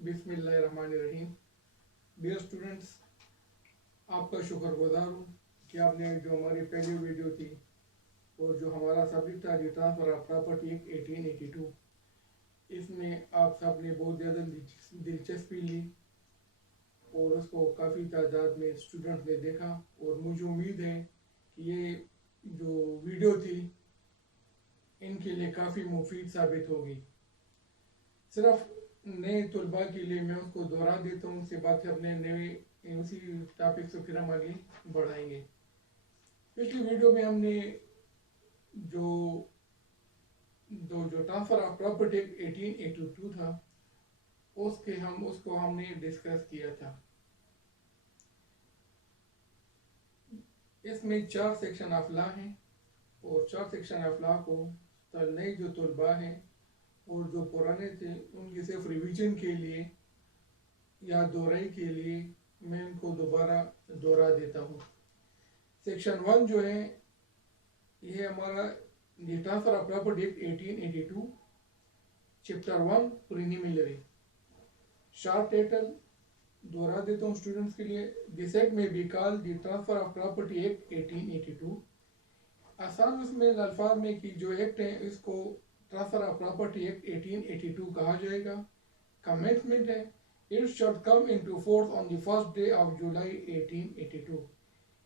बिस्मिल्लाहिर्रहमानिर्रहीम। Dear students, आपका शुक्रगुजार हूँ कि आपने जो हमारी पहली वीडियो थी और जो हमारा सब्जेक्ट था ट्रांसफ़र ऑफ प्रॉपर्टी एक्ट 1882, इसमें आप सब ने बहुत ज़्यादा दिलचस्पी ली और उसको काफ़ी तादाद में स्टूडेंट्स ने देखा और मुझे उम्मीद है कि ये जो वीडियो थी इनके लिए काफ़ी मुफीद साबित होगी। सिर्फ नए तलबा के लिए मैं उसको दोहरा देता हूँ, उसके बाद से अपने नए उसी टॉपिक से फिर हम आगे बढ़ाएंगे। पिछली वीडियो में हमने जो जो ट्रांसफ़र ऑफ प्रॉपर्टी 1882 था उसको हमने डिस्कस किया था। इसमें 4 सेक्शन ऑफ लॉ हैं और 4 सेक्शन ऑफ लॉ को नए जो तलबा हैं और जो पुराने थे उनकी सिर्फ रिवीजन के लिए या दोहराई के लिए मैं इनको दोबारा दोहरा देता हूँ। सेक्शन 1 जो है ये हमारा transfer of property act 1882 chapter 1 preliminary. Short title दोहरा देता हूँ स्टूडेंट्स के लिए। दिस एक्ट में be called the transfer of property act 1882। आसान उसमें अल्फाज में कि जो एक्ट है इसको ट्रांसफ़र ऑफ प्रॉपर्टी एक्ट 1882 कहा जाएगा। कमेंसमेंट है, it should come into force on the first day of July 1882।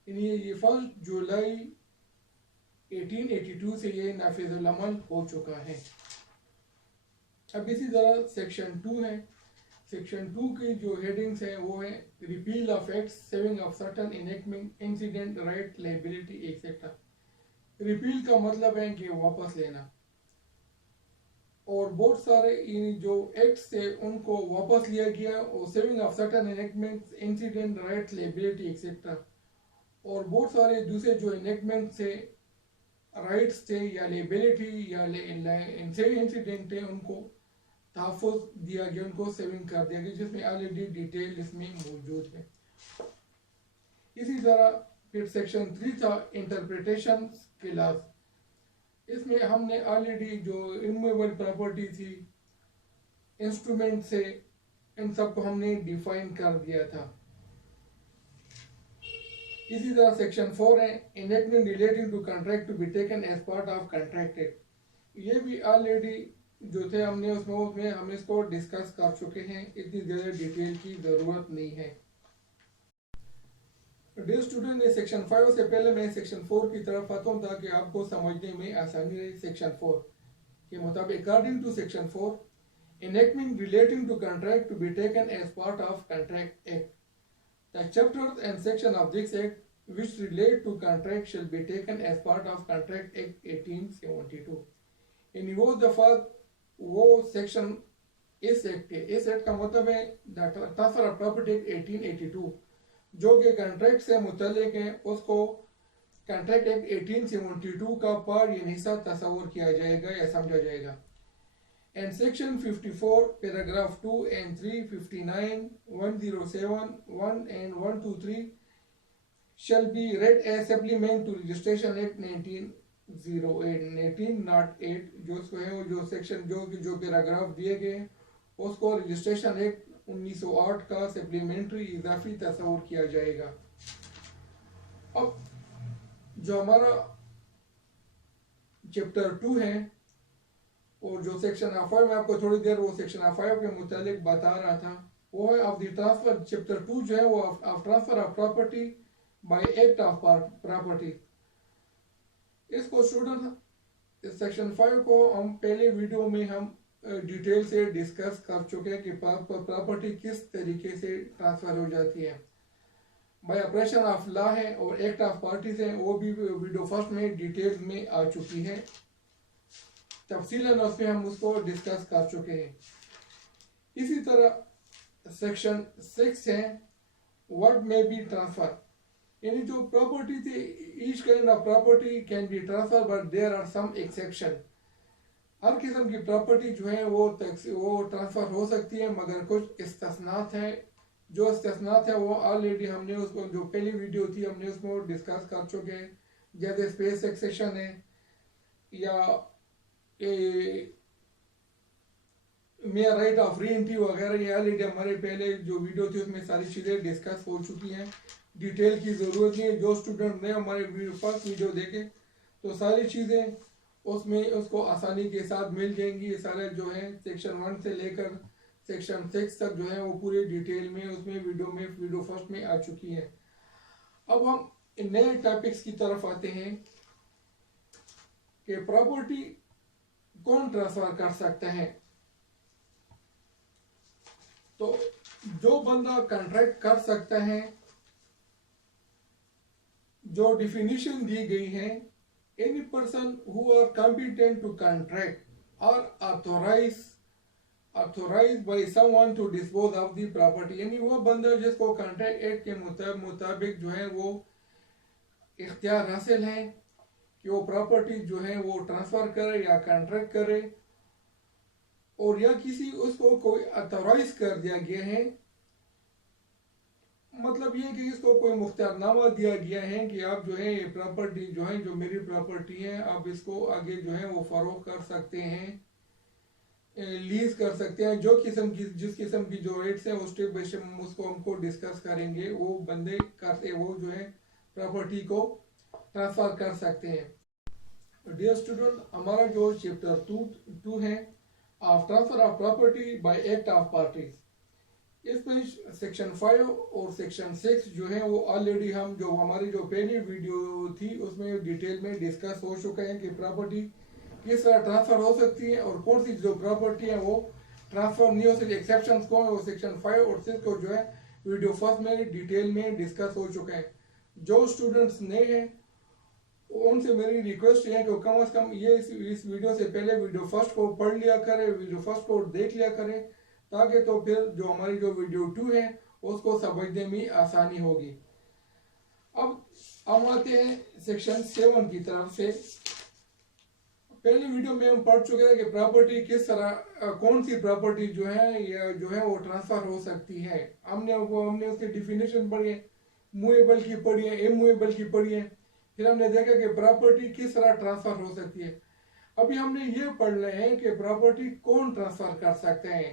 यानी ये 1 जुलाई 1882 से ये नाफिजुल अमल हो चुका है। अब इसी तरह सेक्शन 2 है। सेक्शन 2 की जो हेडिंग्स हैं वो है repeal of act, saving of certain enactment, incident, right, liability etcetera. Repeal का मतलब है कि वापस लेना, और बहुत सारे जो एक्ट्स थे उनको वापस लिया गया, और saving of certain enactments, incident, right, liability etcetera. और बहुत सारे दूसरे जो इनेक्टमेंट थे, राइट्स थे या लायबिलिटी या इंसिडेंट थे उनको तहफ़्फ़ुज़ दिया गया, उनको सेविंग कर दिया गया, जिसमें ऑलरेडी डिटेल इसमें मौजूद है। इसी तरह फिर सेक्शन 3 था इंटरप्रिटेशन क्लास। इसमें हमने ऑलरेडी जो इमूवेबल प्रॉपर्टी थी, इंस्ट्रूमेंट से, इन सबको हमने डिफाइन कर दिया था। इसी तरह सेक्शन 4 है enactment relating to contract to be taken as part of contract act. ये भी ऑलरेडी जो थे हमने उसमें हम इसको डिस्कस कर चुके हैं, इतनी ज़्यादा डिटेल की ज़रूरत नहीं है। डियर स्टूडेंट, ने सेक्शन 5 से पहले मैं सेक्शन 4 की तरफ आता हूँ ताकि आपको समझने में आसानी रहे। सेक्शन 4 के मुताबिक according to section 4, enactment relating to contract to be taken as part of Contract Act. The chapters and section of this act which relate to contract shall be taken as part of Contract Act 1872. इन वो दफ़ा वो section इस act के, इस act का मतलब है transfer of property act 1882, जो कि कॉन्ट्रैक्ट से मुतल्लिक है, उसको कॉन्ट्रैक्ट एक्ट 1872 का पार्ट यानी हिस्सा तस्वुर किया जाएगा या समझा जाएगा। And section 54 paragraph 2 and 3, 59, 107, 1 and 123 shall be read as supplement to registration act 1908 जो उसको है, वो जो सेक्शन जो पैराग्राफ दिए गए उसको रजिस्ट्रेशन एक्ट 1908 का सप्लीमेंट्री इजाफी तस्वुर किया जाएगा। अब जो हमारा चैप्टर 2 है और जो सेक्शन ऑफ 5 में आपको थोड़ी देर वो सेक्शन ऑफ 5 के मुतालिक बता रहा था, वो है ऑफ द ट्रांसफर। चैप्टर 2 जो है वो of transfer of property bye act of property. इसको स्टूडेंट सेक्शन 5 को हम पहले वीडियो में हम डिटेल से डिस्कस कर चुके हैं कि प्रॉपर्टी किस तरीके से ट्रांसफर हो जाती है बाय ऑपरेशन ऑफ लॉ है, और एक्ट ऑफ पार्टीज है, वो भी वीडियो फर्स्ट में डिटेल में आ चुकी है, तफसीलन उसमें हम उसको डिस्कस कर चुके हैं। इसी तरह सेक्शन 6 है व्हाट मे बी ट्रांसफर, यानी जो प्रॉपर्टी थी, each kind of property can be transfer but there are some exception. हर किस्म की प्रॉपर्टी जो है वो ट्रांसफर हो सकती है, मगर कुछ इस्तिस्नात है। जो इस्तिस्नात है वो ऑलरेडी हमने उसको जो पहली वीडियो थी हमने उसको डिस्कस कर चुके हैं, जैसे स्पेस एक्सेशन है या में राइट ऑफ री एंट्री वगैरह ये ऑलरेडी हमारे पहले जो वीडियो थी उसमें सारी चीज़ें डिस्कस हो चुकी हैं, डिटेल की ज़रूरत नहीं है। जो स्टूडेंट ने हमारे फर्स्ट वीडियो देखे तो सारी चीज़ें उसमें उसको आसानी के साथ मिल जाएंगी। ये सारे जो है सेक्शन 1 से लेकर सेक्शन 6 तक जो है वो पूरे डिटेल में उसमें वीडियो फर्स्ट में आ चुकी है। अब हम नए टॉपिक्स की तरफ आते हैं कि प्रॉपर्टी कौन ट्रांसफर कर सकते हैं। तो जो बंदा कॉन्ट्रैक्ट कर सकता है, जो डिफिनीशन दी गई है, any person who are competent to contract और authorise by someone to dispose of the property, यानी वो बंदा जिसको कॉन्ट्रैक्ट एक्ट के मुताबिक जो है वो इख्तियार हासिल है कि वो प्रॉपर्टी जो है वो ट्रांसफर करे या कॉन्ट्रैक्ट करे, और या किसी उसको कोई अथोराइज कर दिया गया है, मतलब ये कि इसको कोई मुख्तियारनामा दिया गया है कि आप जो है ये प्रॉपर्टी जो है जो मेरी प्रॉपर्टी है आप इसको आगे जो है वो फरोख्त कर सकते हैं, लीज कर सकते हैं। जो किस्म की जिस किस्म की जो रेट्स हैं वो स्टेप बाय स्टेप उसको हमको डिस्कस करेंगे। वो बंदे करते वो जो है प्रॉपर्टी को ट्रांसफर कर सकते हैं। डियर स्टूडेंट, हमारा जो चैप्टर 2 है of transfer of property bye act of parties, इसमें सेक्शन 5 और सेक्शन 6 जो है वो ऑलरेडी हम जो हमारी जो पहली वीडियो थी उसमें डिटेल में डिस्कस हो चुका है कि प्रॉपर्टी किस तरह ट्रांसफर हो सकती है और कौन सी जो प्रॉपर्टी है वो ट्रांसफर नहीं हो सकती, एक्सेप्शंस कौन है, वो सेक्शन 5 और 6 को जो है वीडियो फर्स्ट में डिटेल में डिस्कस हो चुका है। जो स्टूडेंट्स नए हैं उनसे मेरी रिक्वेस्ट है कि कम से कम ये इस वीडियो से पहले वीडियो फर्स्ट को पढ़ लिया करें, वीडियो फर्स्ट को देख लिया करें, ताकि तो फिर जो हमारी जो वीडियो 2 है उसको समझने में आसानी होगी। अब हम आते हैं सेक्शन 7 की तरफ से। पहली वीडियो में हम पढ़ चुके हैं कि प्रॉपर्टी किस तरह कौन सी प्रॉपर्टी जो है या जो है वो ट्रांसफर हो सकती है। हमने उसकी डिफिनेशन पढ़ी है, मूवेबल की पढ़ी है, इमूवेबल की पढ़ी है, फिर हमने देखा कि प्रॉपर्टी किस तरह ट्रांसफर हो सकती है। अभी हमने ये पढ़ रहे हैं कि प्रॉपर्टी कौन ट्रांसफर कर सकते हैं।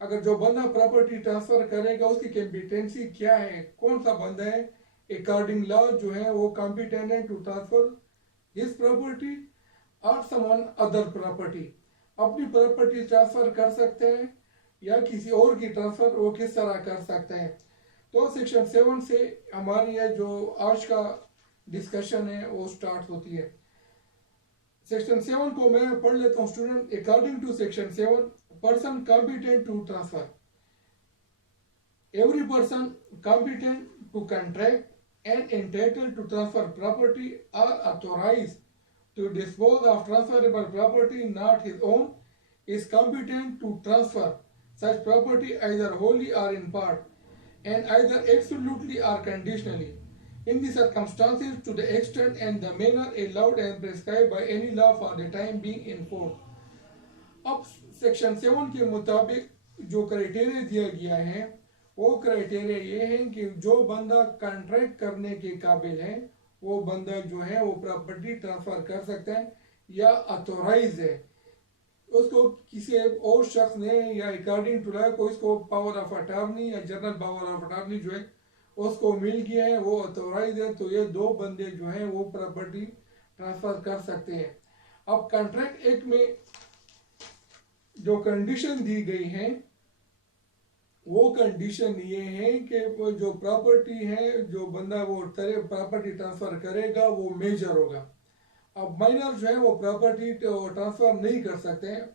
अगर जो बंदा प्रॉपर्टी ट्रांसफर करेगा उसकी कॉम्पिटेंसी क्या है, कौन सा बंदा है अकॉर्डिंग लॉ जो है वो कॉम्पिटेंट है टू ट्रांसफर हिज प्रॉपर्टी और समवन अदर प्रॉपर्टी। अपनी प्रॉपर्टी ट्रांसफर कर सकते हैं या किसी और की ट्रांसफर वो किस तरह कर सकते हैं। तो सेक्शन 7 से हमारी ये जो आज का डिस्कशन है वो स्टार्ट होती है। सेक्शन 7 को मैं पढ़ लेता हूँ student. According to section 7, person competent to transfer, every person competent to contract and entitled to transfer property are authorized to dispose of transferable property not his own is competent to transfer such property either wholly or in part and either absolutely or conditionally in the circumstances to the extent and the manner allowed and prescribed by any law for the time being in force। अब section 7 के मुताबिक जो criteria दिया गया है वो criteria ये है कि जो बंदा कॉन्ट्रैक्ट करने के काबिल है वो बंदा जो है वो प्रॉपर्टी ट्रांसफर कर सकता है या अथोराइज है, उसको किसी और शख्स ने या अकॉर्डिंग टू लॉ को इसको पावर ऑफ अटॉर्नी या जनरल पावर ऑफ अटॉर्नी जो है उसको मिल गया है, वो अथोराइज है, तो ये दो बंदे जो हैं वो प्रॉपर्टी ट्रांसफर कर सकते हैं। अब कॉन्ट्रैक्ट एक्ट में जो कंडीशन दी गई है वो कंडीशन ये है कि वो जो प्रॉपर्टी है जो बंदा वो प्रॉपर्टी ट्रांसफर करेगा वो मेजर होगा। अब माइनर जो है वो प्रॉपर्टी ट्रांसफर नहीं कर सकते हैं,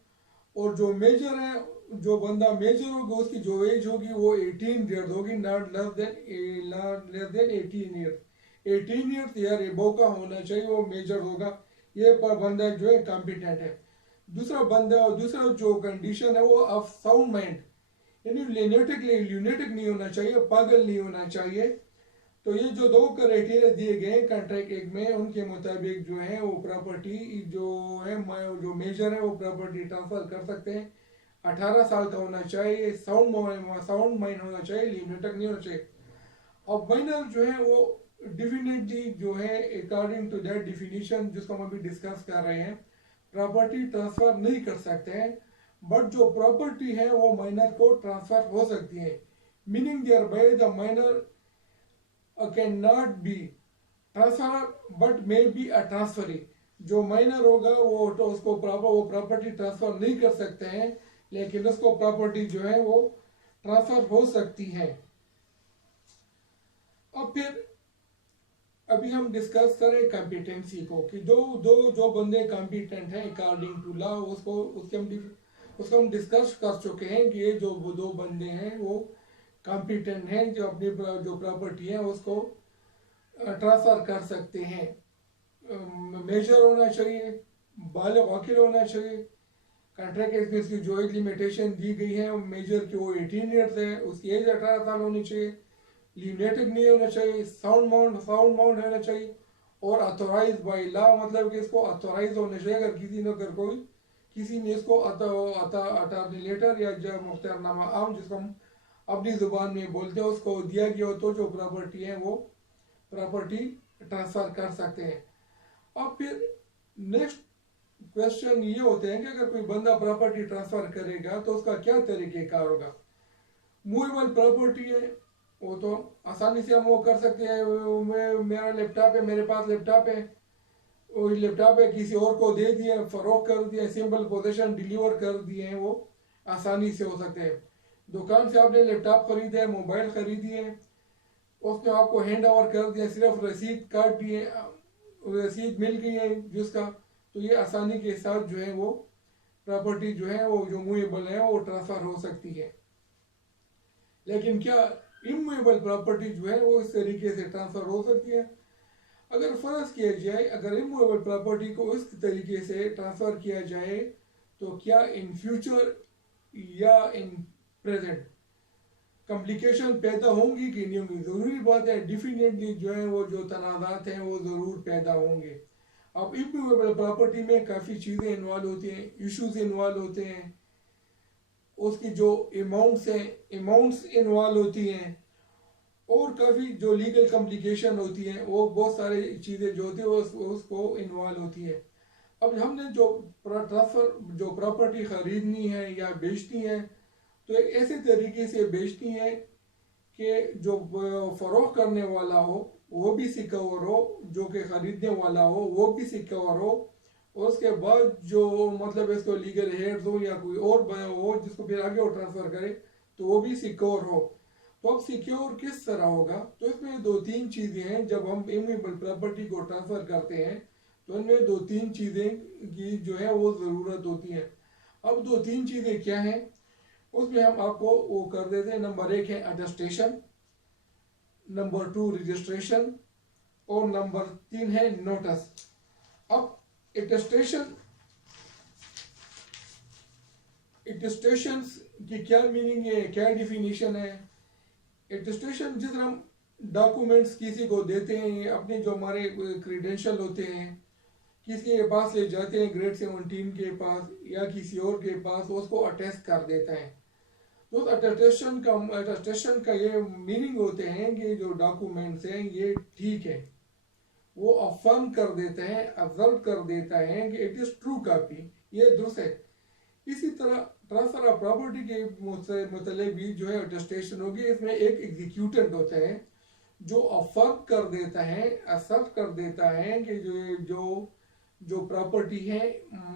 और जो मेजर है जो बंदा मेजर होगा उसकी जो एज होगी वो 18 ईयर्स होगी, not less than 18 years. 18 years या एबव का होना चाहिए, वो मेजर होगा, ये पर बंदा जो है कॉम्पिटेंट है। दूसरा जो कंडीशन है वो ऑफ साउंड माइंड, यानी ल्यूनेटिक नहीं होना चाहिए, पागल नहीं होना चाहिए। तो ये जो दो क्राइटेरिया दिए गए हैं कॉन्ट्रैक्ट एक्ट में उनके मुताबिक जो है वो प्रॉपर्टी जो है जो मेजर है वो प्रॉपर्टी ट्रांसफर कर सकते हैं। 18 साल का होना चाहिए, साउंड माइंड होना चाहिए, ल्यूनेटिक नहीं होना चाहिए। अब माइनर जो है वो डिफिनेटली जो है अकॉर्डिंग टू दैट डिफिनीशन जिसको हम अभी डिस्कस कर रहे हैं प्रॉपर्टी ट्रांसफर नहीं कर सकते हैं। बट जो प्रॉपर्टी है वो माइनर को ट्रांसफर हो सकती है, meaning thereby the minor can not be transfer but may be a transferee. जो माइनर होगा वो तो उसको वो प्रॉपर्टी ट्रांसफर नहीं कर सकते हैं, लेकिन उसको प्रॉपर्टी जो है वो ट्रांसफर हो सकती है। अब फिर अभी हम डिस्कस करें कॉम्पिटेंसी को, कि जो बंदे कॉम्पिटेंट हैं अकॉर्डिंग टू लॉ, उसको हम डिस्कस कर चुके हैं कि ये जो दो बंदे हैं वो कॉम्पिटेंट हैं, जो अपनी जो प्रॉपर्टी है उसको ट्रांसफर कर सकते हैं। मेजर होना चाहिए, बालिग वाकिल होना चाहिए। कॉन्ट्रैक्ट की जो एज लिमिटेशन दी गई है मेजर की वो 18 ईयर्स है, उसकी एज 18 साल होनी चाहिए, लिमिटेड नहीं होना चाहिए, साउंड माउंट होना चाहिए, और अथोराइज बाय लॉ, मतलब कि इसको अथोराइज होना चाहिए। अगर किसी ने इसको अटॉर्नी लेटर या मुख्तरनामा आम जिसको हम अपनी ज़ुबान में बोलते हैं उसको दिया गया हो, तो जो प्रॉपर्टी है वो प्रॉपर्टी ट्रांसफ़र कर सकते हैं। अब फिर नेक्स्ट क्वेश्चन ये होते हैं कि अगर कोई बंदा प्रॉपर्टी ट्रांसफ़र करेगा तो उसका क्या तरीक़ेकार होगा। मूवेबल प्रॉपर्टी है वो तो आसानी से हम वो कर सकते हैं, मेरा लैपटॉप है, मेरे पास लैपटॉप है, वो लैपटॉप है किसी और को दे दिए, फरोख्त कर दिए, सिंपल पोजीशन डिलीवर कर दिए हैं, वो आसानी से हो सकते हैं। दुकान से आपने लैपटॉप खरीदा है, मोबाइल खरीदी है, उसने आपको हैंड ओवर कर दिया, सिर्फ रसीद काट दिए, रसीद मिल गई है जिसका, तो ये आसानी के साथ जो है वो प्रॉपर्टी जो है वो जो मूवेबल है वो ट्रांसफ़र हो सकती है। लेकिन क्या इमूवेबल प्रॉपर्टी जो है वो इस तरीके से ट्रांसफ़र हो सकती है। अगर फ़र्ज किया जाए, अगर इमूवेबल प्रॉपर्टी को इस तरीके से ट्रांसफ़र किया जाए तो क्या इन फ्यूचर या इन प्रेजेंट कॉम्प्लिकेशन पैदा होंगी कि नहीं होंगी। ज़रूरी बात है, डिफिनेटली जो है वो जो तनाज़ात हैं वो ज़रूर पैदा होंगे। अब इमूवेबल प्रॉपर्टी में काफ़ी चीज़ें इन्वॉल्व होती हैं, इश्यूज इन्वॉल्व होते हैं, उसकी जो अमाउंट्स इन्वॉल्व होती हैं, और काफ़ी जो लीगल कॉम्प्लिकेशन होती हैं, वो बहुत सारी चीज़ें जो होती हैं उसको इन्वॉल्व होती है। अब हमने जो प्रॉपर्टी ख़रीदनी है या बेचनी है तो एक ऐसे तरीके से बेचनी है कि जो फ़रोख्त करने वाला हो वो भी सिक्योर हो, जो कि ख़रीदने वाला हो वो भी सिक्योर हो, और उसके बाद जो मतलब इसको लीगल हेड्स हो या कोई और हो जिसको फिर आगे वो ट्रांसफ़र करे तो वो भी सिक्योर हो। तो अब सिक्योर किस तरह होगा, तो इसमें दो तीन चीज़ें हैं। जब हम इमूवेबल प्रॉपर्टी को ट्रांसफ़र करते हैं तो इनमें दो तीन चीज़ें की जो है वो ज़रूरत होती है। अब दो तीन चीज़ें क्या हैं उसमें हम आपको वो कर देते हैं। नंबर 1 है अटेस्टेशन, नंबर 2 रजिस्ट्रेशन, और नंबर 3 है नोटिस। अब अटेस्टेशन की क्या मीनिंग है, क्या डिफिनीशन है। अटेस्टेशन जिस तरह हम डॉक्यूमेंट्स किसी को देते हैं, अपने जो हमारे क्रीडेंशियल होते हैं किसी के पास ले जाते हैं, ग्रेड 17 के पास या किसी और के पास, उसको अटेस्ट कर देता है। तो अटेस्टेशन का ये मीनिंग होते हैं कि जो डॉक्यूमेंट्स हैं ये ठीक है, वो अफर्म कर देते हैं, ऑब्जर्व कर देता है कि इट इज़ ट्रू कॉपी, ये दुरुस्त है। इसी तरह ट्रांसफर ऑफ प्रॉपर्टी के मतलब भी जो है अटेस्टेशन होगी। इसमें एक एग्जीक्यूटेंट होता है जो अफर्म कर देता है, असर्ट कर देता है कि जो प्रॉपर्टी है,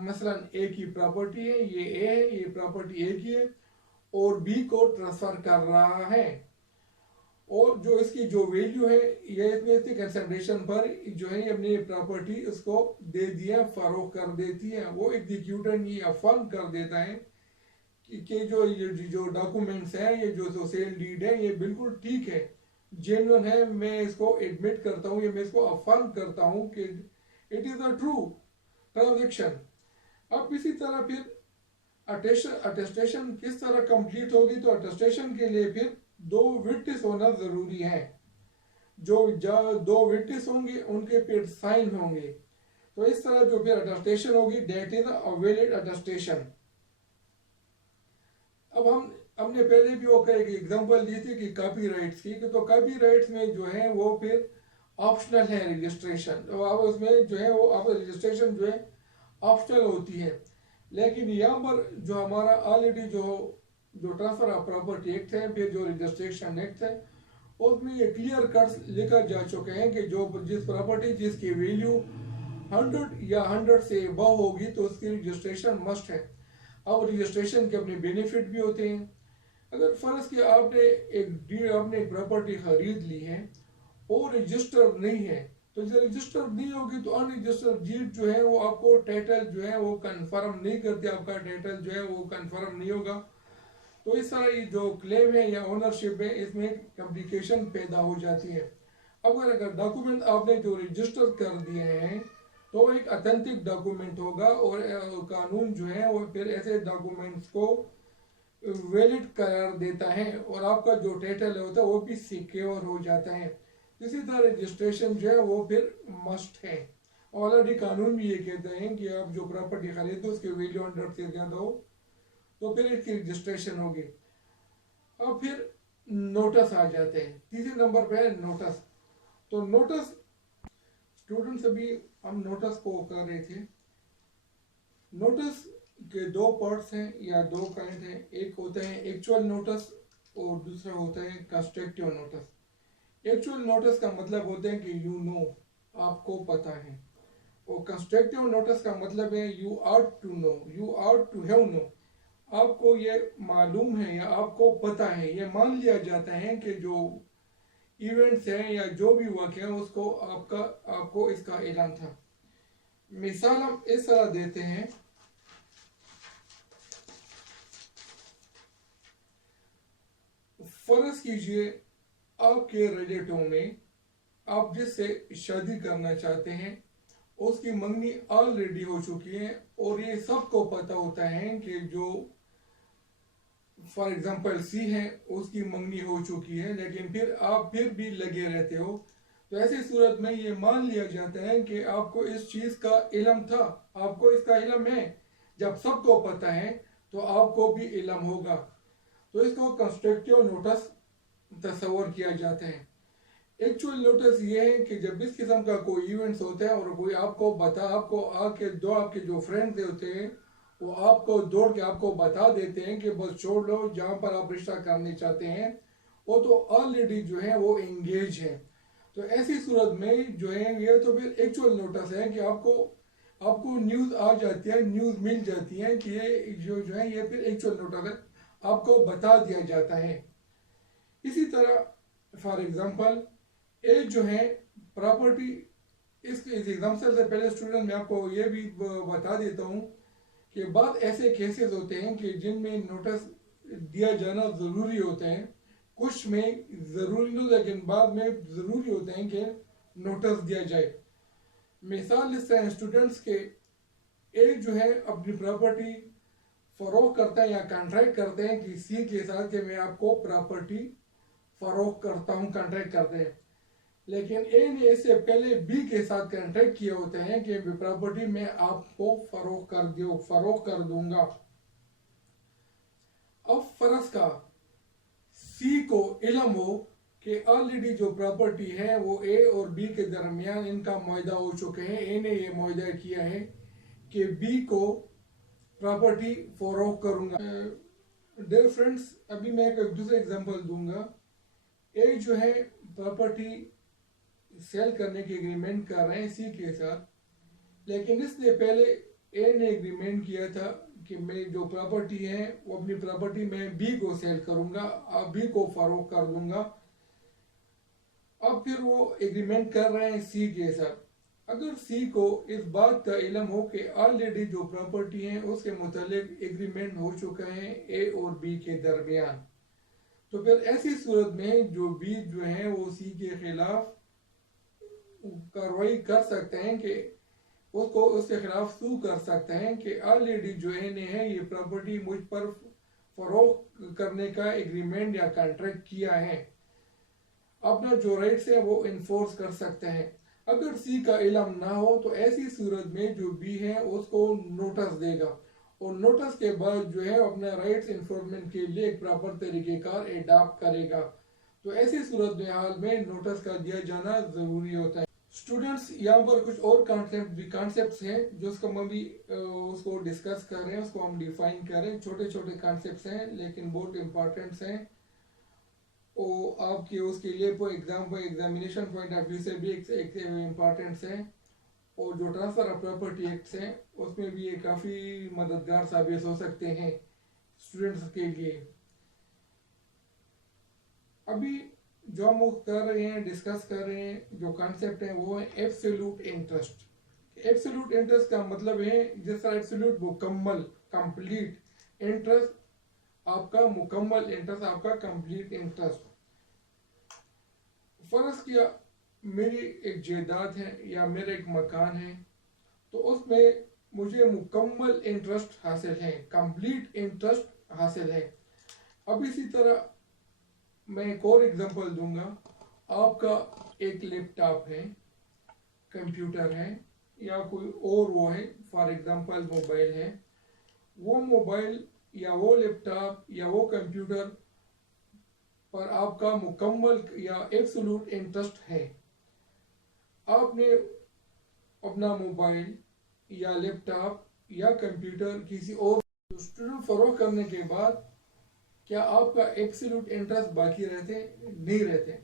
मसलन ए की प्रॉपर्टी है, ये ए है, ये प्रॉपर्टी ए की है और बी को ट्रांसफ़र कर रहा है, और जो इसकी जो वैल्यू है ये इतने कंसिडरेशन पर जो है अपनी प्रॉपर्टी उसको दे दिया, फरोख्त कर देती है। वो एग्जीक्यूटर ये अफर्म कर देता है कि जो डॉक्यूमेंट्स हैं, ये जो सेल डीड है ये बिल्कुल ठीक है, जेन्युइन है, मैं इसको एडमिट करता हूँ, ये मैं इसको अफर्म करता हूँ कि it is a true transaction. अब इसी तरह फिर अटेस्टेशन किस तरह कंप्लीट होगी, तो अटेस्टेशन के लिए फिर दो विटनेस होना ज़रूरी है। जो दो विटनेस होंगे उनके फिर साइन होंगे, तो इस तरह जो फिर अटेस्टेशन होगी that is a valid attestation. अब हमने पहले भी वो एक एग्जांपल दी थी कि कॉपीराइट्स की, तो कॉपीराइट्स में जो है वो फिर ऑप्शनल है रजिस्ट्रेशन, तो अब उसमें जो है वो अब रजिस्ट्रेशन जो है ऑप्शनल होती है। लेकिन यहाँ पर जो हमारा ऑलरेडी जो ट्रांसफर ऑफ प्रॉपर्टी एक्ट है, फिर जो रजिस्ट्रेशन एक्ट है, उसमें ये क्लियर कट लिखा जा चुके हैं कि जो जिस प्रॉपर्टी जिसकी वैल्यू 100 या 100 से अबव होगी तो उसकी रजिस्ट्रेशन मस्ट है। अब रजिस्ट्रेशन के अपने बेनिफिट भी होते हैं। अगर फर्ज किया आपने एक प्रॉपर्टी खरीद ली है और रजिस्टर नहीं है, तो जब रजिस्टर नहीं होगी तो अनरजिस्टर्ड डीड जो है वो आपको टाइटल जो है वो कंफर्म नहीं करती, आपका टाइटल जो है वो कंफर्म नहीं होगा। तो इस तरह ये जो क्लेम है या ओनरशिप है, इसमें कॉम्प्लिकेशन पैदा हो जाती है। अगर डॉक्यूमेंट आपने जो रजिस्टर कर दिए हैं तो एक ऑथेंटिक डॉक्यूमेंट होगा और कानून जो है वो फिर ऐसे डॉक्यूमेंट्स को वैलिड करार देता है और आपका जो टाइटल होता है वो भी सिक्योर हो जाता है। इसी तरह रजिस्ट्रेशन जो है वो फिर मस्ट है। ऑलरेडी कानून भी ये कहते हैं कि आप जो प्रॉपर्टी खरीदो उसकी वैल्यू 100 से ज़्यादा हो तो फिर इसकी रजिस्ट्रेशन होगी। अब फिर नोटिस आ जाते हैं। तीसरे नंबर पे है नोटिस। तो नोटिस स्टूडेंट्स अभी हम नोटिस को कर रहे थे। नोटिस के दो पार्ट्स हैं या दो काइंड हैं। एक होता है एक्चुअल नोटिस और दूसरा होता है कंस्ट्रक्टिव नोटिस। एक्चुअल नोटिस का मतलब होता है कि यू नो, आपको पता है, और कंस्ट्रक्टिव नोटिस का मतलब है you ought to know, you ought to have know, आपको ये मालूम है या आपको पता है, ये मान लिया जाता है कि जो इवेंट्स हैं या जो भी वाक़या है उसको आपको इसका इल्म था। मिसाल हम इस तरह देते हैं, फर्ज कीजिए आपके रिलेटिव में आप जिससे शादी करना चाहते हैं उसकी मंगनी ऑलरेडी हो चुकी है और ये सबको पता होता है कि जो फॉर एग्जांपल सी है उसकी मंगनी हो चुकी है, लेकिन फिर आप फिर भी लगे रहते हो। तो ऐसी सूरत में ये मान लिया जाता है कि आपको इस चीज़ का इल्म था, आपको इसका इल्म है। जब सबको पता है तो आपको भी इल्म होगा। तो इसको कंस्ट्रक्टिव नोटिस तस्वर किया जाता है। एक्चुअल नोटिस ये है कि जब इस किस्म का कोई इवेंट्स होता है और कोई आपको आके दो आपके जो फ्रेंड्स होते हैं वो आपको दौड़ के आपको बता देते हैं कि बस छोड़ लो, जहाँ पर आप रिश्ता करने चाहते हैं वो तो ऑलरेडी जो है वो एंगेज है। तो ऐसी सूरत में जो है ये तो फिर एक्चुअल नोटिस है कि आपको न्यूज़ आ जाती है, न्यूज़ मिल जाती है कि ये जो है ये फिर एक्चुअल नोटिस है, आपको बता दिया जाता है। इसी तरह फॉर एग्जांपल एक जो है प्रॉपर्टी, इस एग्जाम्पल से पहले स्टूडेंट मैं आपको ये भी बता देता हूँ कि बाद ऐसे केसेस होते हैं कि जिनमें नोटिस दिया जाना ज़रूरी होते हैं, कुछ में ज़रूरी नहीं लेकिन बाद में ज़रूरी होते हैं कि नोटिस दिया जाए। मिसाल इस तरह स्टूडेंट्स के एक जो है अपनी प्रॉपर्टी फरोख्त करता है या कॉन्ट्रैक्ट करते हैं किसी के साथ कि मैं आपको प्रॉपर्टी फरोख्त करता हूँ, कॉन्ट्रैक्ट करते हैं। लेकिन ए ने इससे पहले बी के साथ कॉन्ट्रैक्ट किए होते हैं कि प्रॉपर्टी मैं आपको फरोख्त कर दूंगा। अब फर्ज का सी को इल्म हो कि ऑलरेडी जो प्रॉपर्टी है वो ए और बी के दरमियान इनका मुआहदा हो चुके हैं। ए ने ये मुआहदा किया है कि बी को प्रॉपर्टी फरोख्त करूंगा। डियर फ्रेंड्स, अभी मैं एक दूसरा एग्जांपल दूंगा। ए जो है प्रॉपर्टी सेल करने की एग्रीमेंट कर रहे हैं सी के साथ, लेकिन इसने पहले ए ने एग्रीमेंट किया था कि मैं जो प्रॉपर्टी है वो अपनी प्रॉपर्टी में बी को सेल करूंगा, बी को फरोख्त कर दूंगा। अब फिर वो एग्रीमेंट कर रहे हैं सी के साथ। अगर सी को इस बात का इल्म हो कि ऑलरेडी जो प्रॉपर्टी है उसके मुतालिक एग्रीमेंट हो चुका है ए और बी के दरमियान, तो फिर ऐसी सूरत में जो बी जो है वो सी के खिलाफ कार्रवाई कर सकते हैं कि उसको उसके खिलाफ सू कर सकते हैं कि ऑलरेडी जो ने है ये प्रॉपर्टी मुझ पर फरोख्त करने का एग्रीमेंट या कॉन्ट्रैक्ट किया है, अपना जो राइट्स है वो इन्फोर्स कर सकते हैं। अगर सी का इल्म ना हो तो ऐसी सूरत में जो बी है उसको नोटिस देगा और नोटिस के बाद जो है अपना राइट्स इन्फोर्समेंट के लिए एक प्रॉपर तरीक़ेकार एडॉप्ट करेगा। तो ऐसी सूरत में हाल में नोटिस का दिया जाना ज़रूरी होता है। स्टूडेंट्स यहाँ पर कुछ और कॉन्सेप्ट्स हैं जो उसको हम अभी उसको डिस्कस कर रहे हैं, उसको हम डिफाइन कर रहे हैं। छोटे छोटे कॉन्सेप्ट्स हैं लेकिन बहुत इंपॉर्टेंट्स हैं। वो आपके उसके लिए एग्जामिनेशन पॉइंट ऑफ व्यू से भी एक इम्पॉर्टेंट्स हैं। और जो ट्रांसफर ऑफ प्रॉपर्टी एक्ट्स हैं उसमें भी ये काफ़ी मददगार साबित हो सकते हैं स्टूडेंट्स के लिए। अभी जो हम कर रहे हैं, डिस्कस कर रहे हैं, जो कॉन्सेप्ट है वो है एब्सोल्यूट इंटरेस्ट। एब्सोल्यूट इंटरेस्ट का मतलब है जिस तरह एब्सोल्यूट मुकम्मल, कंप्लीट इंटरेस्ट, आपका मुकम्मल इंटरेस्ट, आपका कंप्लीट इंटरेस्ट। फर्ज किया मेरी एक जायदाद है या मेरा एक मकान है, तो उसमें मुझे मुकम्मल इंटरेस्ट हासिल है, कंप्लीट इंटरेस्ट हासिल है। अब इसी तरह मैं एक और एग्जांपल दूंगा। आपका एक लैपटॉप है, कंप्यूटर है या कोई और वो है, फॉर एग्जांपल मोबाइल है। वो मोबाइल या वो लैपटॉप या वो कंप्यूटर पर आपका मुकम्मल या एब्सोल्यूट इंटरेस्ट है। आपने अपना मोबाइल या लैपटॉप या कंप्यूटर किसी और स्टूडेंट फरोख्त करने के बाद क्या आपका एब्सोल्यूट इंटरेस्ट बाकी रहते? नहीं रहते।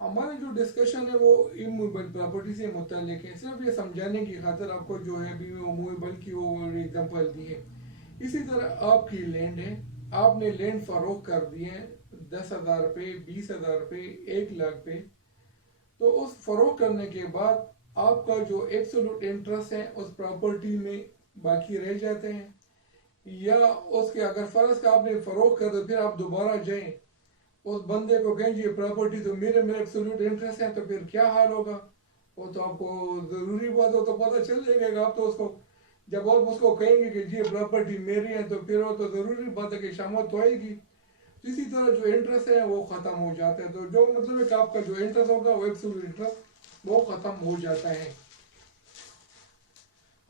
हमारे जो डिस्कशन है वो इमूवेबल प्रॉपर्टी से मुतालिक है। सिर्फ ये समझाने की खातिर आपको जो है अभी वो मूवेबल की वो एग्जांपल दी है। इसी तरह आपकी लैंड है, आपने लैंड फरोख्त कर दी है 10,000 रुपये, 20,000 रुपये, 1 लाख पे। तो उस फरोख्त करने के बाद आपका जो एब्सोल्यूट इंटरेस्ट है उस प्रॉपर्टी में बाकी रह जाते हैं। या उसके अगर फर्ज का आपने फरोख्त कर दो, फिर आप दोबारा जाएं उस बंदे को कहें ये प्रॉपर्टी तो मेरे एब्सोल्यूट इंटरेस्ट है, तो फिर क्या हाल होगा? वो तो आपको ज़रूरी बात हो तो पता चल जाएगा। आप तो उसको जब आप उसको कहेंगे कि ये प्रॉपर्टी मेरी है, तो फिर वो तो ज़रूरी बात है कि शामत तो आएगी। तो इसी तरह जो इंटरेस्ट है वो ख़त्म हो जाता है। तो जो मतलब है कि आपका जो इंटरेस्ट होगा वो एब्सोल्यूट इंटरेस्ट वो ख़त्म हो जाता है।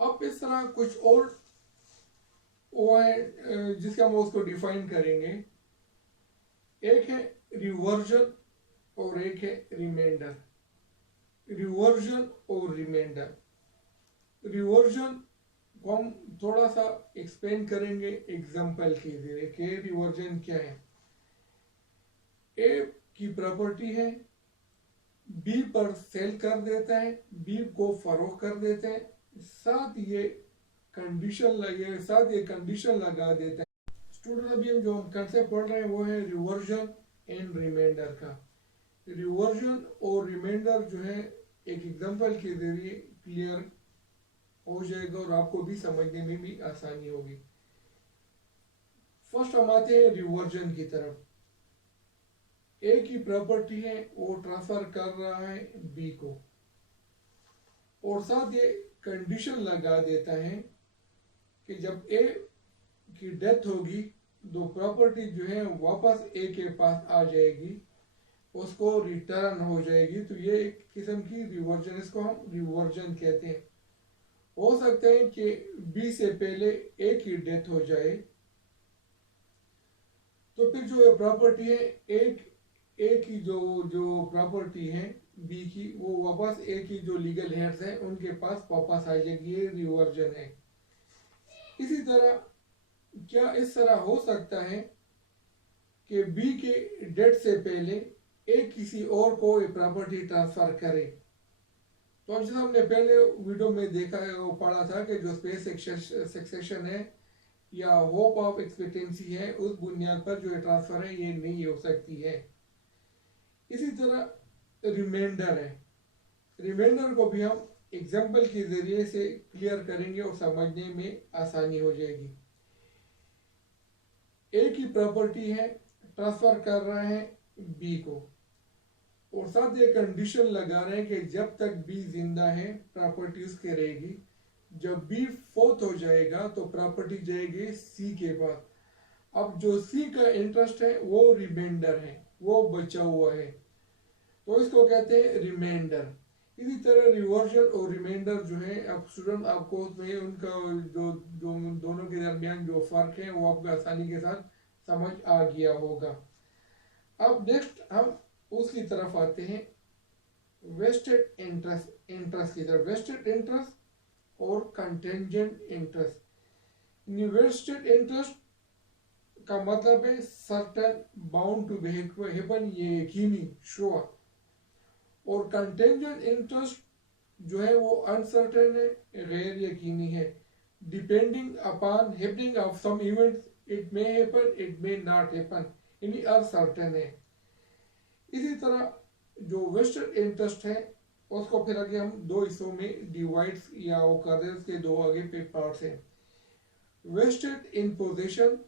अब इस तरह कुछ और वो है जिसके हम उसको डिफाइन करेंगे। एक है रिवर्जन और एक है रिमाइंडर। रिवर्जन और रिमाइंडर, रिवर्जन को हम थोड़ा सा एक्सप्लेन करेंगे एग्जांपल के जरिए कि रिवर्जन क्या है। ए की प्रॉपर्टी है, बी पर सेल कर देता है, बी को फरोख्त कर देते हैं, साथ ये कंडीशन लगा देता है। स्टूडेंट अभी हम जो कंसेप्ट पढ़ रहे हैं वो है रिवर्जन एंड रिमाइंडर का। रिवर्जन और रिमाइंडर जो है एक एग्जांपल के जरिए क्लियर हो जाएगा और आपको भी समझने में भी आसानी होगी। फर्स्ट हम आते हैं रिवर्जन की तरफ। ए की प्रॉपर्टी है, वो ट्रांसफर कर रहा है बी को, और साथ ये कंडीशन लगा देता है कि जब ए की डेथ होगी तो प्रॉपर्टी जो है वापस ए के पास आ जाएगी, उसको रिटर्न हो जाएगी। तो ये एक किस्म की रिवर्जन, इसको हम रिवर्जन कहते हैं। हो सकता है कि बी से पहले ए की डेथ हो जाए, तो फिर जो प्रॉपर्टी है ए की जो जो प्रॉपर्टी है बी की, वो वापस ए की जो लीगल हेयर्स हैं उनके पास वापस आ जाएगी। ये रिवर्जन है। इसी तरह क्या इस तरह हो सकता है कि बी के डेथ से पहले ए किसी और को ये प्रॉपर्टी ट्रांसफर करे? तो जैसे हमने पहले वीडियो में देखा है, वो पढ़ा था कि जो स्पेस सक्सेशन है या होप ऑफ एक्सपेक्टेंसी है, उस बुनियाद पर जो ट्रांसफर है ये नहीं हो सकती है। इसी तरह रिमाइंडर है। रिमाइंडर को भी हम एग्जाम्पल के जरिए से क्लियर करेंगे और समझने में आसानी हो जाएगी। ए की प्रॉपर्टी है, ट्रांसफर कर रहे हैं बी को, और साथ ये कंडीशन लगा रहे हैं कि जब तक बी जिंदा है प्रॉपर्टी उसके रहेगी। जब बी फोर्थ हो जाएगा तो प्रॉपर्टी जाएगी सी के पास। अब जो सी का इंटरेस्ट है वो रिमाइंडर है, वो बचा हुआ है, तो इसको कहते हैं रिमाइंडर। इसी तरह रिवर्जन और रिमाइंडर जो है, अब स्टूडेंट आपको उसमें उनका जो जो दोनों के दरमियान जो फर्क है वो आपको आसानी के साथ समझ आ गया होगा। अब नेक्स्ट हम उसकी तरफ आते हैं वेस्टेड इंटरेस्ट किधर, वेस्टेड इंटरेस्ट और कंटेंजेंट इंटरेस्ट। वेस्टेड इंटरेस्ट का मतलब है certain, bound to be happen, ये यकीनी, श्योर। और कंटेंजेंट इंटरेस्ट जो है वो अनसर्टेन है, गैर यकीनी है। Depending upon happening of some events, it may happen, it may not happen, यानी अनसर्टेन है। इसी तरह जो वेस्टेड इंटरेस्ट है उसको फिर आगे हम दो हिस्सों में डिवाइड या वो कर रहे हैं, उसके दो आगे पे पार्ट्स हैं। Vested in possession,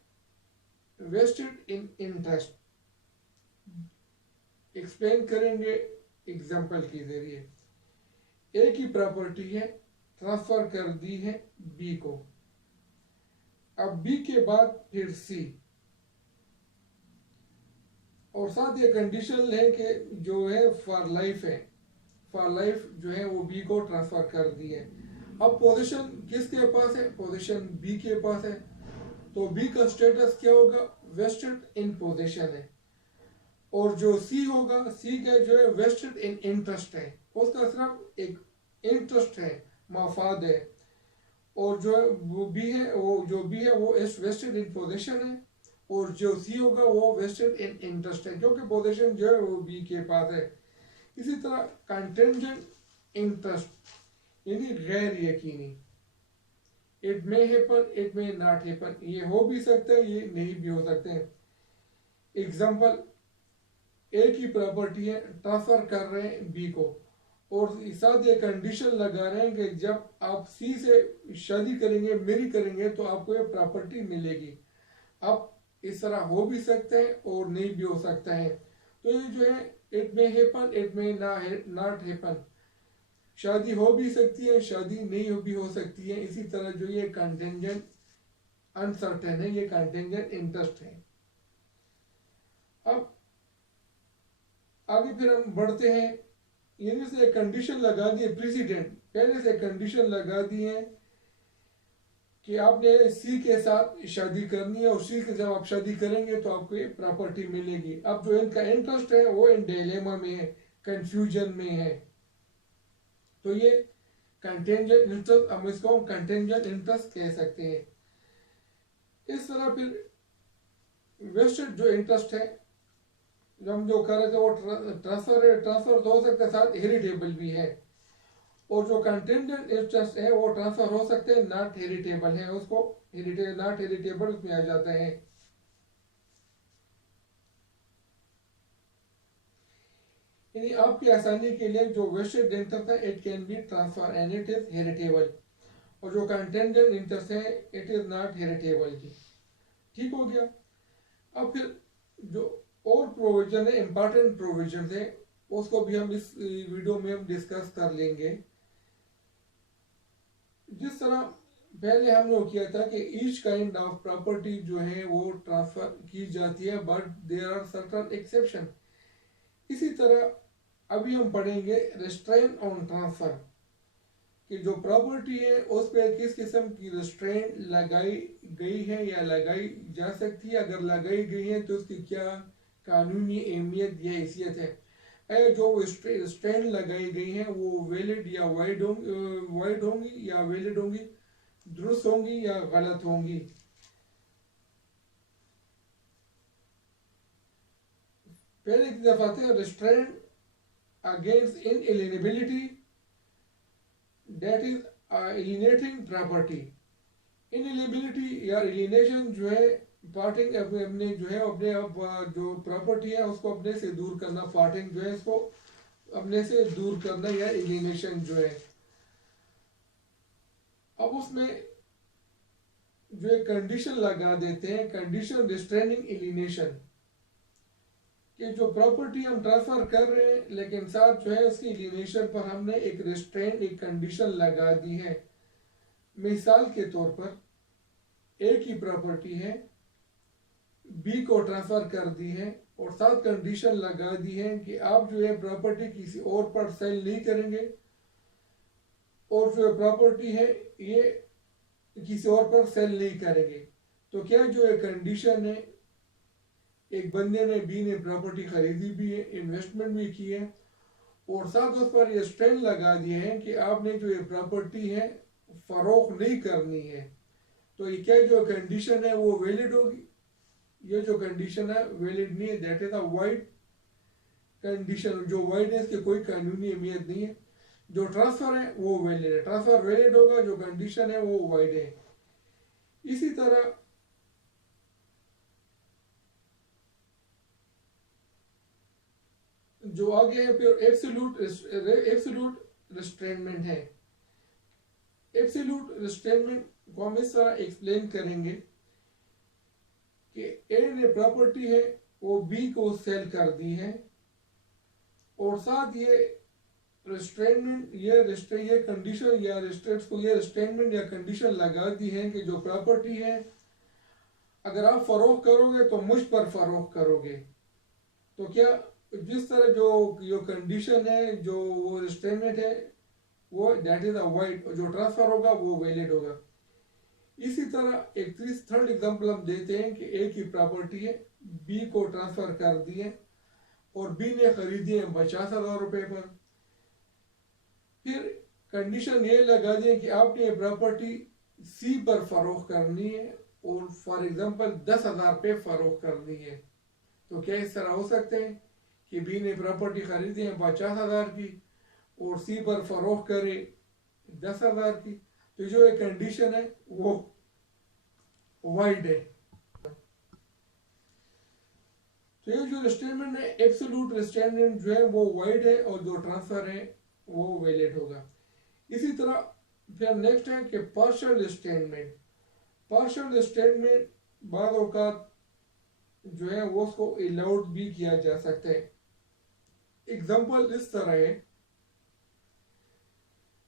vested in interest. Explain करेंगे एग्जांपल के जरिए। ए की प्रॉपर्टी है, ट्रांसफर कर दी है बी को। अब बी के बाद फिर सी, और साथ ये कंडीशन है कि जो है फॉर लाइफ है, फॉर लाइफ जो है वो बी को ट्रांसफर कर दी है। अब पोजीशन किसके पास है, पोजीशन बी के पास है, तो बी का स्टेटस क्या होगा, वेस्टेड इन पोजीशन है। और जो सी होगा, सी का जो है वेस्टेड इन इंटरेस्ट है, उसका सिर्फ एक इंटरेस्ट है, मफाद है। और जो वो बी है, वो जो बी है वो वेस्टेड इन पोजीशन है, और जो सी होगा वो वेस्टेड इन इंटरेस्ट है, क्योंकि पोजीशन जो है वो बी के पास है। इसी तरह कंटेंजेंट इंटरेस्ट यानी गैर यकीनी, it may happen, it may not happen, ये हो भी सकता है, ये नहीं भी हो सकते हैं। एग्जांपल, ए की प्रॉपर्टी है, ट्रांसफर कर रहे हैं बी को, और साथ ये कंडीशन लगा रहे हैं कि जब आप सी से शादी करेंगे, मेरी करेंगे, तो आपको ये प्रॉपर्टी मिलेगी। अब इस तरह हो भी सकता है और नहीं भी हो सकता है। तो ये जो है it may happen, it may not happen, शादी हो भी सकती है, शादी नहीं हो भी हो सकती है। इसी तरह जो ये कंटेंजेंट अनसर्टेन है, ये कंटेंजेंट इंटरेस्ट है। अब आगे फिर हम बढ़ते हैं। यानी से एक कंडीशन लगा दी है, प्रेसिडेंट पहले से कंडीशन लगा दी है कि आपने सी के साथ शादी करनी है, और सी के जब आप शादी करेंगे तो आपको ये प्रॉपर्टी मिलेगी। अब जो इनका इंटरेस्ट है वो इन डिलेमा में है, कंफ्यूजन में है। तो ये कंटेंजेंट इंटरेस्ट, हम इसको कंटेंजेंट इंटरेस्ट कह सकते हैं। इस तरह फिर वेस्टेड जो इंटरेस्ट है, जो हम जो कर रहे थे वो ट्रांसफर है, ट्रांसफर तो हो सकता है, साथ हेरिटेबल भी है। और जो कंटेंजेंट इंटरेस्ट है वो ट्रांसफर हो सकते हैं, नॉट हेरिटेबल है, उसको नॉट हेरिटेबल उसमें आ जाता है। यानी आपकी आसानी के लिए जो वेस्टेड इंटरेस्ट है, it can be transfer and it is heritable, और जो कंटेंजेंट इंटरेस्ट है इट इज नॉट हेरिटेबल की। ठीक हो गया। अब फिर जो और प्रोविजन है, इंपॉर्टेंट प्रोविजन है, उसको भी हम इस वीडियो में हम डिस्कस कर लेंगे। जिस तरह पहले हम लोग किया था कि ईच काइंड ऑफ प्रॉपर्टी जो है वो ट्रांसफर की जाती है, but there are certain exception. इसी तरह अभी हम पढ़ेंगे रिस्ट्रेन ऑन ट्रांसफर, कि जो प्रॉपर्टी है उस पर किस किस्म की रिस्ट्रेन लगाई गई है या लगाई जा सकती है। अगर लगाई गई है तो उसकी क्या कानूनी अहमियत या हैसियत है। जो रिस्ट्रेन लगाई गई है वो वैलिड या वाइड होंगी या वैलिड होंगी, दुरुस्त होंगी या गलत होंगी। पहले की तरफ आते हैं, restrain against ineligibility, that is alienating property. Ineligibility या एलिनेशन जो है, पार्टिंग अपने जो है अपने जो प्रॉपर्टी है उसको अपने से दूर करना, पार्टिंग जो है इसको अपने से दूर करना, या एलिनेशन जो है। अब उसमें जो एक कंडीशन लगा देते हैं, कंडीशन रिस्ट्रेनिंग एलिनेशन, कि जो प्रॉपर्टी हम ट्रांसफर कर रहे हैं लेकिन साथ जो है उसकी एलिनेशन पर हमने एक रिस्ट्रेन, एक कंडीशन लगा दी है। मिसाल के तौर पर ए की प्रॉपर्टी है, बी को ट्रांसफर कर दी है, और साथ कंडीशन लगा दी है कि आप जो है प्रॉपर्टी किसी और पर सेल नहीं करेंगे, और जो प्रॉपर्टी है ये किसी और पर सेल नहीं करेंगे। तो क्या जो है कंडीशन है, एक बंदे ने, बी ने प्रॉपर्टी खरीदी भी है, इन्वेस्टमेंट भी की है, और साथ उस पर ये स्ट्रेन लगा दिए हैं कि आपने जो ये प्रॉपर्टी है फरोख्त नहीं करनी है, तो ये क्या जो कंडीशन है वो वैलिड होगी? ये जो कंडीशन है वैलिड नहीं है, that is a wide condition. जो वाइड है इसकी कोई कानूनी अहमियत नहीं है। जो ट्रांसफर है वो वैलिड है, ट्रांसफर वैलिड होगा, जो कंडीशन है वो वाइड है। इसी तरह जो आगे है फिर एब्सोल्यूट रिस्ट्रेनमेंट है। एब्सोल्यूट रिस्ट्रेनमेंट को हम इस तरह एक्सप्लेन करेंगे कि ए ने प्रॉपर्टी है वो बी को सेल कर दी है, और साथ ये रिस्ट्रेनमेंट ये कंडीशन या रिस्ट्रेंट्स को ये रिस्ट्रेनमेंट या कंडीशन लगा दी है कि जो प्रॉपर्टी है अगर आप फरोख्त करोगे तो मुझ पर फरोख्त करोगे। तो क्या जिस तरह जो कंडीशन है, जो वो रिस्ट्रेनमेंट है वो दैट इज अ वाइड, और जो ट्रांसफर होगा वो वैलिड होगा। इसी तरह एक थर्ड एग्जांपल हम देते हैं कि ए की प्रॉपर्टी है, बी को ट्रांसफर कर दिए और बी ने खरीदी है 50,000 रुपए पर। फिर कंडीशन ये लगा दी कि आपने ये प्रॉपर्टी सी पर फरोख्त करनी है और फॉर एग्जांपल 10,000 पे फरोख्त करनी है। तो क्या इस तरह हो सकते हैं कि बी ने प्रॉपर्टी खरीदी है 50,000 की और सी पर फरोख्त करे 10,000 की? तो जो एक कंडीशन है वो वाइड है। तो ये जो रिस्ट्रेनमेंट है एब्सोल्यूट रिस्ट्रेनमेंट जो है वो वाइड है, और जो ट्रांसफर है वो वैलिड होगा। इसी तरह फिर नेक्स्ट है कि पार्शियल रिस्ट्रेनमेंट। पार्शियल रिस्ट्रेनमेंट बाद औकात जो है वो उसको अलाउड भी किया जा सकता है। एग्जांपल इस तरह है,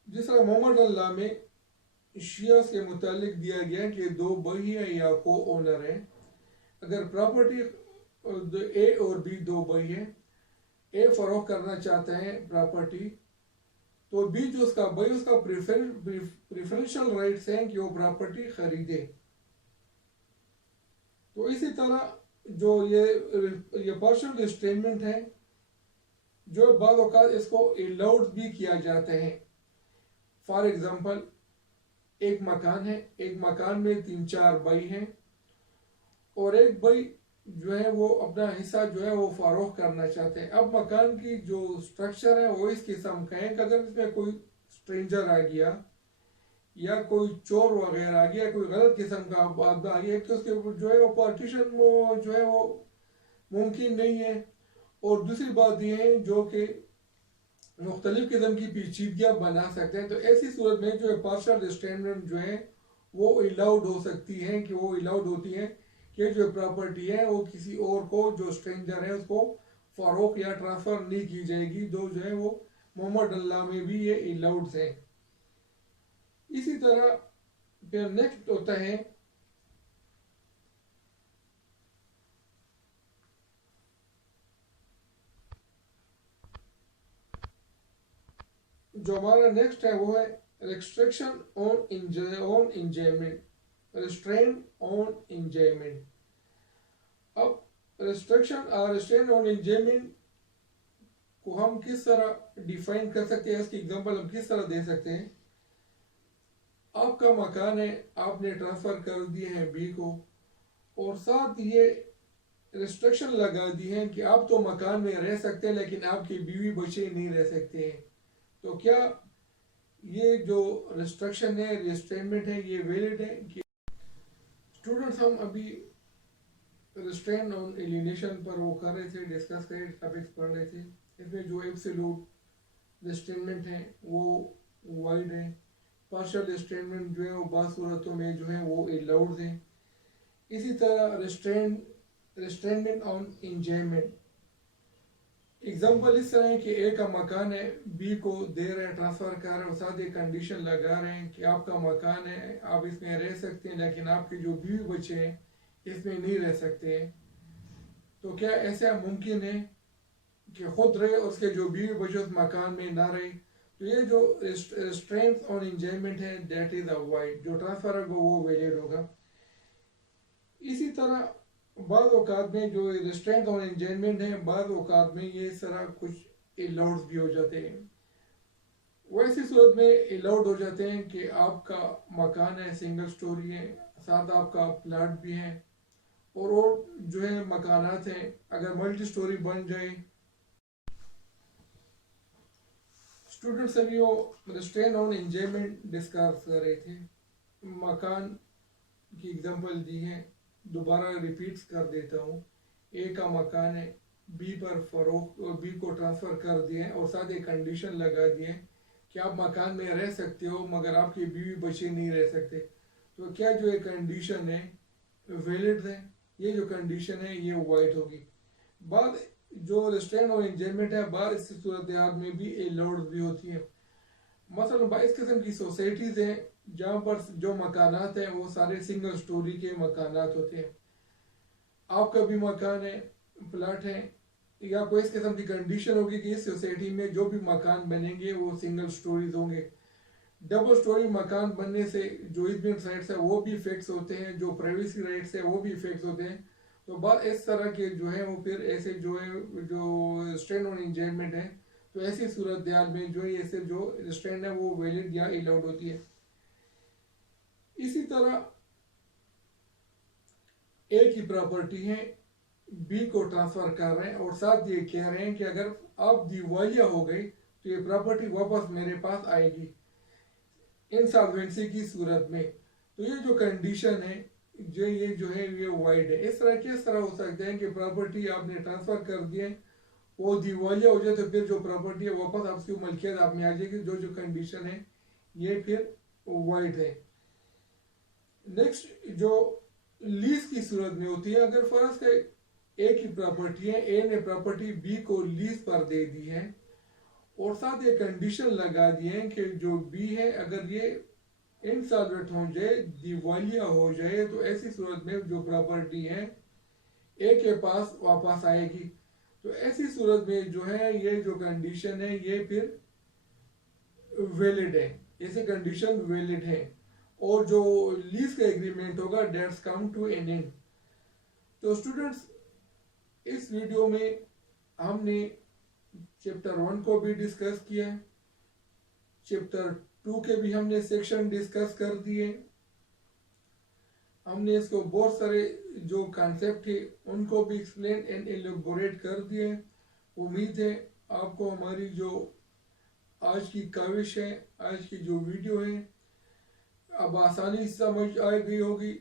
जिस तरह मोहम्मद अल्लाह में शियास के मुतालिक दिया गया कि दो भाई है या को ओनर है। अगर प्रॉपर्टी ए और बी दो भाई है, ए फरोख्त करना चाहते हैं प्रॉपर्टी, तो बी जो उसका भाई उसका प्रिफरेंशियल राइट्स हैं कि वो प्रॉपर्टी खरीदे। तो इसी तरह जो ये पार्शियल रिस्ट्रेनमेंट है जो बाद औकात इसको अलाउड भी किया जाता है। फॉर एग्जांपल एक मकान है, एक मकान में 3-4 भाई हैं और एक भाई जो है वो अपना हिस्सा जो है वो फरोख्त करना चाहते हैं। अब मकान की जो स्ट्रक्चर है वो इस किस्म का है कि अगर इसमें कोई स्ट्रेंजर आ गया या कोई चोर वगैरह आ गया, कोई गलत किस्म का बात आ गया, तो उसके जो है वो पार्टीशन वो जो है वो मुमकिन नहीं है। और दूसरी बात ये है जो कि मुख्तलिफ किस्म की पेचीदगियाँ बना सकते हैं। तो ऐसी सूरत में जो है पार्शियल रिस्ट्रेनमेंट जो है वो अलाउड हो सकती है, कि वो अलाउड होती है कि जो प्रॉपर्टी है वो किसी और को जो स्ट्रेंजर है उसको फरोख्त या ट्रांसफर नहीं की जाएगी। जो है वो मोहम्मद अल्लाह में भी ये अलाउड है। इसी तरह फिर नेक्स्ट होता है जो हमारा नेक्स्ट है वो है restriction on enjoyment, restrain on enjoyment. अब रिस्ट्रेन ऑन इंजॉयमेंट को हम किस तरह डिफाइन कर सकते हैं, इसकी एग्जांपल हम किस तरह दे सकते हैं? आपका मकान है, आपने ट्रांसफर कर दिए हैं बी को, और साथ ये रिस्ट्रिक्शन लगा दी है कि आप तो मकान में रह सकते हैं लेकिन आपकी बीवी बच्चे नहीं रह सकते हैं। तो क्या ये जो रिस्ट्रिक्शन है, रिस्ट्रेनमेंट है, ये वैलिड है? कि स्टूडेंट्स हम अभी रिस्ट्रेन ऑन एलिनेशन पर वो कर रहे थे, डिस्कस कर रहे थे, टॉपिक्स पढ़ रहे थे। इसमें जो एब्सोल्यूट रिस्ट्रेनमेंट है वो वाइड है, पार्शियल रिस्ट्रेनमेंट जो है वो बाद सूरतों में जो है वो अलाउड है। इसी तरह रिस्ट्रेनमेंट ऑन इंजॉयमेंट, एग्जाम्पल इस तरह है कि ए का मकान है, बी को दे रहे हैं, ट्रांसफर कर रहे हैं और साथ एक कंडीशन लगा रहे हैं कि आपका मकान है, आप इसमें रह सकते हैं लेकिन आपके जो बीवी बच्चे हैं इसमें नहीं रह सकते हैं। तो क्या ऐसा मुमकिन है कि खुद रहे और उसके जो बीवी बच्चे उस मकान में ना रहे? तो ये जो रिस्ट्रेंट ऑन इंजॉयमेंट है दैट इज अ वाइड, जो ट्रांसफर होगा वो वैलिड होगा। इसी तरह बाद औकात में जो रिस्ट्रेंट ऑन इंजॉयमेंट है, बाद औकात में ये इस तरह कुछ अलाउड भी हो जाते हैं। वैसी सूरत में अलाउड हो जाते हैं कि आपका मकान है, सिंगल स्टोरी है, साथ आपका प्लाट भी है, और जो है मकानात हैं अगर मल्टी स्टोरी बन जाए। स्टूडेंट्स अभी वो स्ट्रेन ऑन एंजॉयमेंट डिस्कस कर रहे थे। मकान की एग्जांपल दी है, दोबारा रिपीट्स कर देता हूँ। ए का मकान है, बी पर फरोख्त और बी को ट्रांसफ़र कर दिए और साथ एक कंडीशन लगा दिए कि आप मकान में रह सकते हो मगर आपके बीवी बच्चे नहीं रह सकते। तो क्या जो एक कंडीशन है वैलिड है? ये जो कंडीशन है ये वाइड होगी। बाद जो रिस्ट्रेन और एंजॉयमेंट है बाद इस सूरत में भी अलाउड भी होती है। मसलन इस किस्म की सोसाइटीज़ हैं जहाँ पर जो मकानात हैं वो सारे सिंगल स्टोरी के मकानात होते हैं। आपका भी मकान है, प्लाट है, या कोई इस किस्म की कंडीशन होगी कि इस सोसाइटी में जो भी मकान बनेंगे वो सिंगल स्टोरीज होंगे। डबल स्टोरी मकान बनने से जो इजमेंट राइट्स है वो भी फिक्स होते हैं, जो प्राइवेसी राइट्स है वो भी फिक्स होते हैं। तो बात इस तरह के जो है वो फिर ऐसे जो है जो स्टैंड ऑन एंजॉयमेंट है, तो ऐसी सूरत में जो है ऐसे जो स्टैंड है वो वैलिड या अलाउड होती है। इसी तरह ए की प्रॉपर्टी है, बी को ट्रांसफर कर रहे हैं और साथ ये कह रहे हैं कि अगर अब दिवालिया हो गई तो ये प्रॉपर्टी वापस मेरे पास आएगी इंसॉल्वेंसी की सूरत में। तो ये जो कंडीशन है जो है ये वाइड है। इस तरह किस तरह हो सकते हैं कि प्रॉपर्टी आपने ट्रांसफर कर दिए, वो दिवालिया हो जाए तो फिर जो प्रॉपर्टी है वापस आपकी मलकियत आप में आ जाएगी। जो कंडीशन है ये फिर वाइड है। नेक्स्ट जो लीज की सूरत में होती है, अगर फर्ज का ए की प्रॉपर्टी है, ए ने प्रॉपर्टी बी को लीज पर दे दी है और साथ ये कंडीशन लगा दी है कि जो बी है अगर ये इंसॉल्वेंट हो जाए, दिवालिया हो जाए, तो ऐसी सूरत में जो प्रॉपर्टी है ए के पास वापस आएगी। तो ऐसी सूरत में जो है ये जो कंडीशन है ये फिर वैलिड है, ऐसे कंडीशन वैलिड है और जो लीज का एग्रीमेंट होगा dates come to an end. तो स्टूडेंट्स इस वीडियो में हमने चैप्टर 1 को भी डिस्कस किया है, चैप्टर 2 के भी हमने सेक्शन डिस्कस कर दिए। हमने इसको बहुत सारे जो कॉन्सेप्ट थे उनको भी एक्सप्लेन एंड एलेबोरेट कर दिए। उम्मीद है आपको हमारी जो आज की काविश है, आज की जो वीडियो है अब आसानी से समझ आ गई होगी।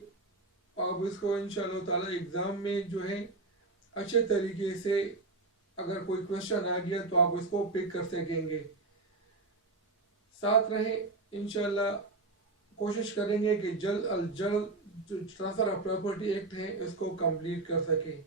आप इसको इंशाल्लाह ताला एग्ज़ाम में जो है अच्छे तरीके से अगर कोई क्वेश्चन आ गया तो आप उसको पिक कर सकेंगे। साथ रहें, इंशाल्लाह कोशिश करेंगे कि जल्द अज जल्द जो ट्रांसफ़र ऑफ प्रॉपर्टी एक्ट है इसको कंप्लीट कर सकें।